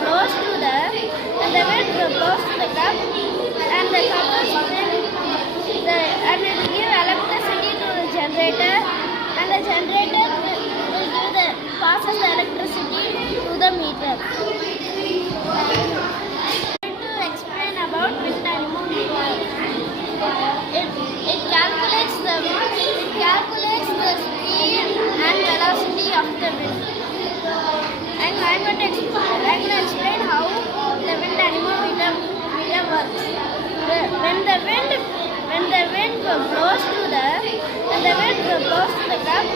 blows to the and the wind blows to the cup and the cup will spin and it will give electricity to the generator and the generator will give the passes the electricity to the meter. I'm going to explain about wind anemometer. It calculates the speed and velocity of the wind. And I'm going to explain how the wind anemometer works. When the wind blows to the cup,